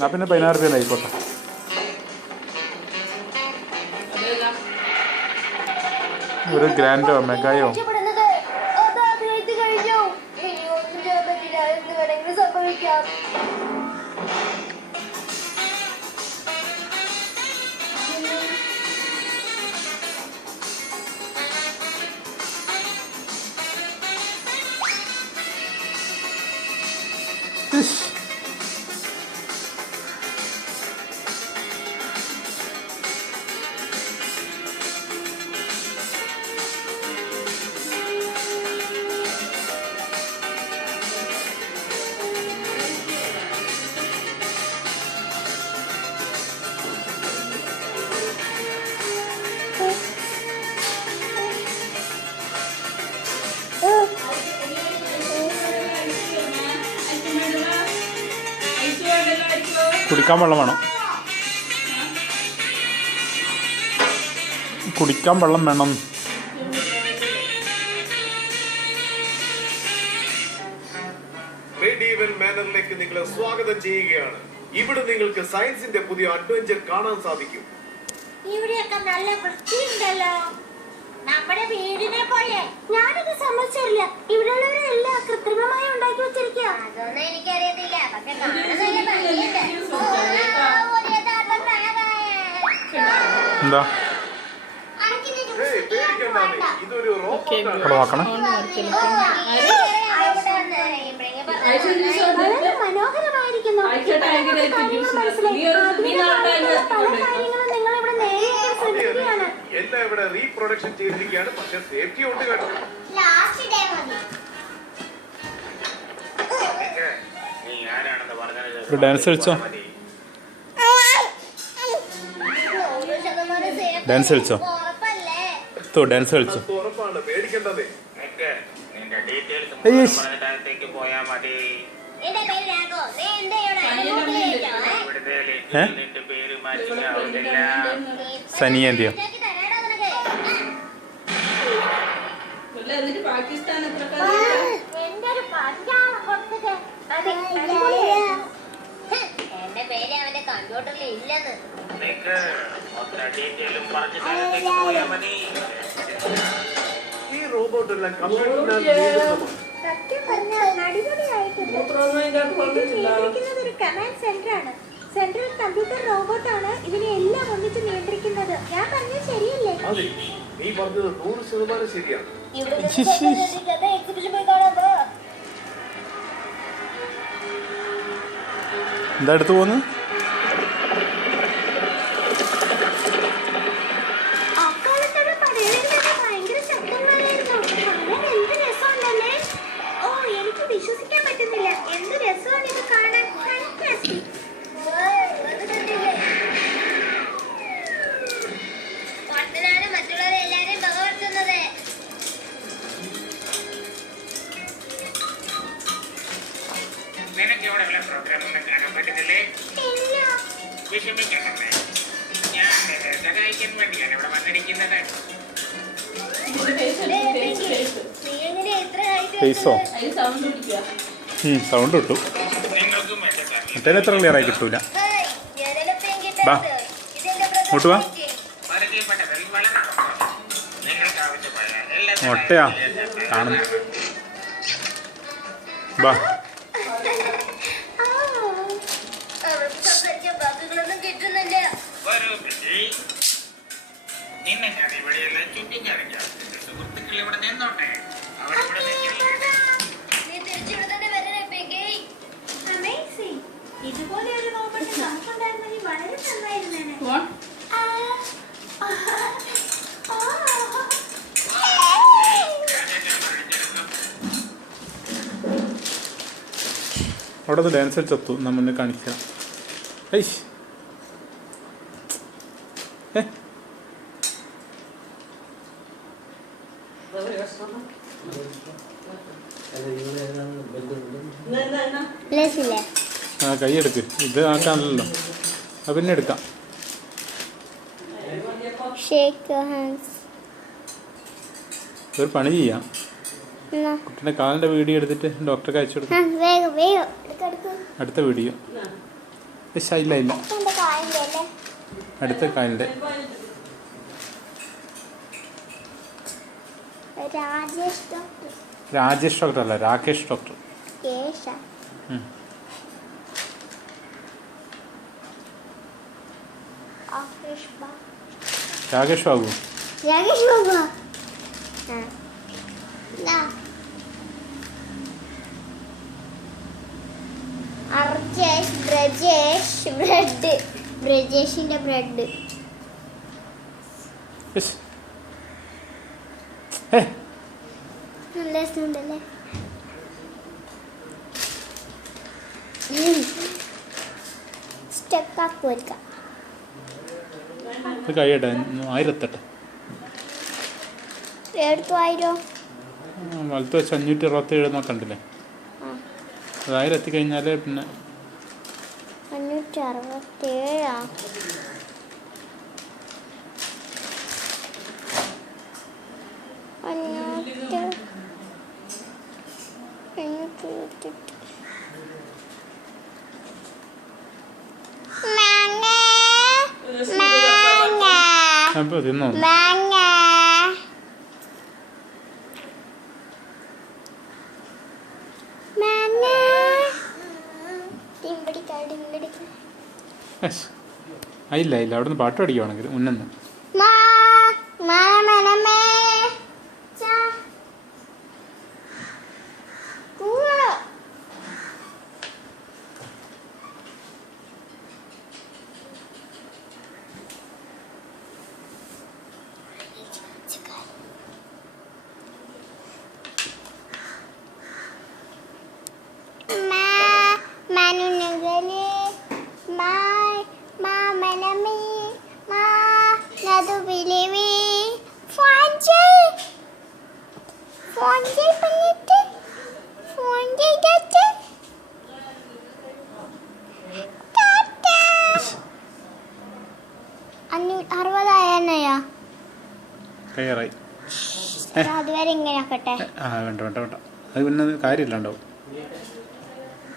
പിന്നെ 16 രൂപ ആയിക്കോട്ടെ. ഒരു ഗ്രാൻഡോ മെഗായോ കുടിക്കാൻ വെള്ളം വേണം. കുടിക്കാൻ വെള്ളം വേണം. മെഡീവൽ മാനറിലേക്ക് നിങ്ങളെ സ്വാഗതം ചെയ്യുകയാണ്. ഇവിടെ നിങ്ങൾക്ക് സയൻസിന്റെ പുതിയ അഡ്വഞ്ചർ കാണാൻ സാധിക്കും. ഇവിടെയൊക്കെ നല്ല വൃത്തിയുണ്ടല്ലോ, നമ്മുടെ വീടിനെ പോലെ. ഞാനത് സമ്മതിച്ചില്ല. ഇവിടെയുള്ളവരെല്ലാം കൃത്രിമമായി ഉണ്ടാക്കി വെച്ചിരിക്കുക. അതൊന്നും എനിക്കറിയത്തില്ല, പക്ഷെ എന്താ ഇതൊരു റോബോട്ടാണ്. വളരെ മനോഹരമായിരിക്കുന്നു. എല്ലാം ഇവിടെ റീപ്രൊഡക്ഷൻ ചെയ്തിരിക്കുകയാണ്, പക്ഷെ സേഫ്റ്റി ഉണ്ട് കേട്ടോ. ഡാൻസ് കളിച്ചോ? ഡാൻസ് കളിച്ചോ? ഡാൻസ് കളിച്ചോ? ഉറപ്പാണ്, പേടിക്കേണ്ടത്. സനിയന്റെയോ? എന്റെ പേര് അവന്റെ കമ്പ്യൂട്ടറിൽ ഇല്ലെന്ന്. ഈ റോബോട്ട് എല്ലാം കമ്പ്യൂട്ടറിൽ സത്യം പറഞ്ഞാൽ അടിപൊളിയായിട്ടുണ്ട്. ഒരു കമാൻഡ് സെന്റർ ആണ്. സെൻട്രൽ കമ്പ്യൂട്ടർ റോബോട്ടാണ് ഇതിനെ എല്ലാം ഒന്നിച്ച് നിയന്ത്രിക്കുന്നത്. ഞാൻ പറഞ്ഞത് ശരിയല്ലേ? അതെ, നീ പറഞ്ഞത് 100% ശരിയാണ്. എന്താ എടുത്തു പോന്ന്? അക്കാലത്തോടെ പടയണികളൊക്കെ ഭയങ്കര ശബ്ദങ്ങളായിരുന്നു. എന്ത് രസമുണ്ടല്ലേ! ഓ, എനിക്ക് വിശ്വസിക്കാൻ പറ്റുന്നില്ല. എന്ത് രസമാണ് ഇത് കാണാൻ. മറ്റുള്ളവരെ എല്ലാരെയും ഭഗവത്തുന്നത്. നിനക്ക് ഇവിടെ വല്ല പ്രോഗ്രാമൊന്നും കാണാൻ പറ്റുന്നില്ലേ? വിഷമിക്കണ്ടേ, ഞാൻ സഹായിക്കാൻ വേണ്ടിയാണ് ഇവിടെ വന്നിരിക്കുന്നത്. സൗണ്ട് കിട്ടും. മറ്റേ എത്ര ക്ലിയർ ആയി കിട്ടൂല. വാ, ഇങ്ങോട്ട് വാ. മുട്ടയാ കാണുന്നു. വാ. നിന്നെ ഞാൻ ഇവിടെയെല്ലാം ചുറ്റിക്കറിഞ്ഞാൽ സുഹൃത്തുക്കൾ ഇവിടെ നിന്നോട്ടെ. ഇതുപോലെ ഒരു റോബോട്ട് നമുക്കുണ്ടായിരുന്നെങ്കിൽ വളരെ നന്നായിരുന്നേനെ. അവിടെ നിന്ന് ഡാൻസ് കളിച്ചെത്തു. നമ്മെ കാണിക്കാം. കൈ എടുക്ക്. ഇത് ആക്കാനല്ലോ, അത് പിന്നെ എടുക്കാം. Shake your hands. ഒരു പണി ചെയ്യാം. എന്നാ കുട്ടീൻ്റെ കാലിൻ്റെ വീഡിയോ എടുത്തിട്ട് ഡോക്ടർക്ക് അയച്ചു കൊടുക്കും. വേഗം വേഗം എടുക്കെടുക്ക്. അടുത്ത വീഡിയോ ഇല്ല ഇല്ല എന്റെ കാലിന്റെ അല്ലേ അടുത്ത കാലിൻ്റെ രാജേഷ് ഡോക്ടർ രാജേഷ് ഡോക്ടർ അല്ല, രാകേഷ് ഡോക്ടർ. കേശ ഉം. Akesh Babu Rakesh Babu. Rakesh Babu അർജേഷ് Brajesh bread ബ്രജേഷിന്റെ bread is. നല്ല രസമുണ്ടല്ലേ സ്റ്റക്കാക്കുവരിക്ക ഇത് കഴിയട്ടെ, 1000 എത്തട്ടെ. എടുത്തു 1000 വലത്ത് വെച്ച് 567 നോക്കണ്ടില്ലേ? അത് 1000 എത്തിക്കഴിഞ്ഞാൽ പിന്നെ 567 അപ്പോൾ തിന്നോ? ഇല്ല ഇല്ല, അവിടെ നിന്ന് പാട്ട് പഠിക്കുവാണെങ്കിൽ മുന്നെന്ന്. കയറായി. അതുവരെ ഇങ്ങനെ ആക്കട്ടെ. വേണ്ട വേണ്ട വേണ്ട, അത് പിന്നെ കാര്യമില്ലാണ്ടാവും.